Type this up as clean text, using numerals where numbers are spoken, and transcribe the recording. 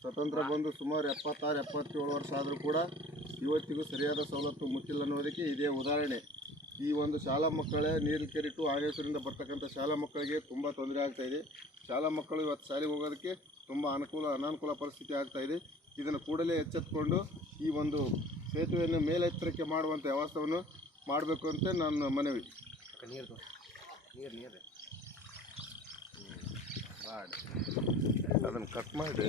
ಸ್ವತಂತ್ರ ಬಂದು ಸುಮಾರು 76-77 ವರ್ಷ ಆದರೂ ಕೂಡ ಇವತ್ತಿಗೂ ಸರಿಯಾದ ಸವಲತ್ತು ಮುಟ್ಟಿಲ್ಲ ಅನ್ನೋದಕ್ಕೆ ಇದೇ ಉದಾಹರಣೆ. ಈ ಒಂದು ಶಾಲಾ ಮಕ್ಕಳೇ ನೀಲಕೆರೆ ಟು ಆನೇಶ್ವರದಿಂದ ಬರ್ತಕ್ಕಂಥ ಶಾಲಾ ಮಕ್ಕಳಿಗೆ ತುಂಬ ತೊಂದರೆ ಆಗ್ತಾಯಿದೆ. ಶಾಲಾ ಮಕ್ಕಳು ಇವತ್ತು ಶಾಲೆಗೆ ಹೋಗೋದಕ್ಕೆ ತುಂಬ ಅನಾನುಕೂಲ ಪರಿಸ್ಥಿತಿ ಆಗ್ತಾಯಿದೆ. ಇದನ್ನು ಕೂಡಲೇ ಎಚ್ಚೆತ್ತುಕೊಂಡು ಈ ಒಂದು ಸೇತುವೆಯನ್ನು ಮೇಲೆತ್ತರಕ್ಕೆ ಮಾಡುವಂಥ ವ್ಯವಸ್ಥೆಯನ್ನು ಮಾಡಬೇಕು ಅಂತ ನನ್ನ ಮನವಿ. ಅದನ್ನು ಕಟ್ ಮಾಡಿ